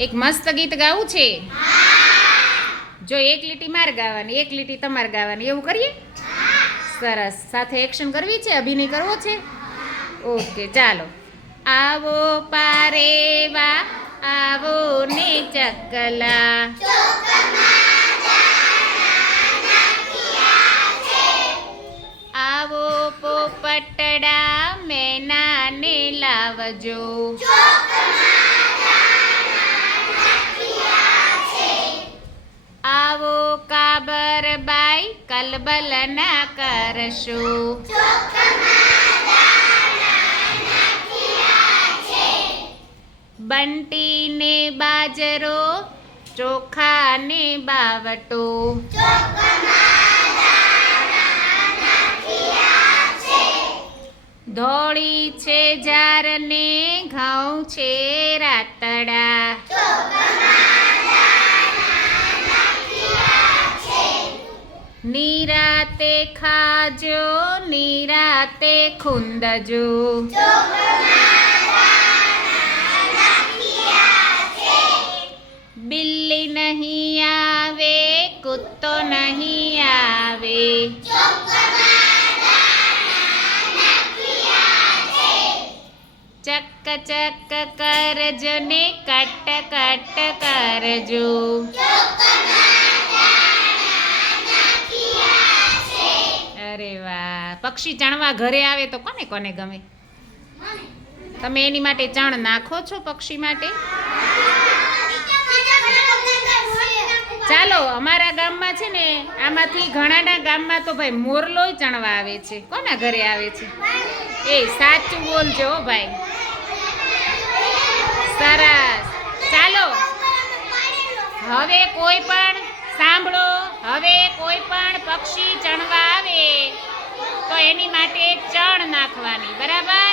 એક મસ્ત ગીત ગાવું છે? જો એક લીટી માર ગાવાની, એક લીટી તમારે ગાવાની, એવું કરીએ? સરસ. સાથે એક્શન કરવી છે? અભિનય કરવો છે? ઓકે, ચાલો. આવો પારેવા, આવો ને ચકલા. આવો પોપટડા મેનાને લાવજો. આવો કલબલ ના કરશું બંટીને બાજરો ચોખાને બાવટો ધોળી છે જારને ઘઉં છે રાતડા નિરાતે ખાજો, નિરાતે ખુંદજો. બિલ્લી નહીં આવે, કૂતો નહીં આવે. ચક ચક કરજો ને કટ કટ કરજો. અરે વાહ. પક્ષી ચણવા ઘરે આવે તો કોને કોને ગમે? તમે એની માટે ચણ નાખો છો પક્ષી માટે? ચાલો, અમારા ગામમાં છે ને, આમાંથી ઘણાના ગામમાં તો ભાઈ મોરલોય ચણવા આવે છે. કોના ઘરે આવે છે? એ સાચું બોલજો ભાઈ. સરસ. ચાલો. હવે કોઈ પણ સાંભળો. હવે કોઈ પણ પક્ષી ચણવા આવે તો એની માટે ચણ નાખવાની બરાબર?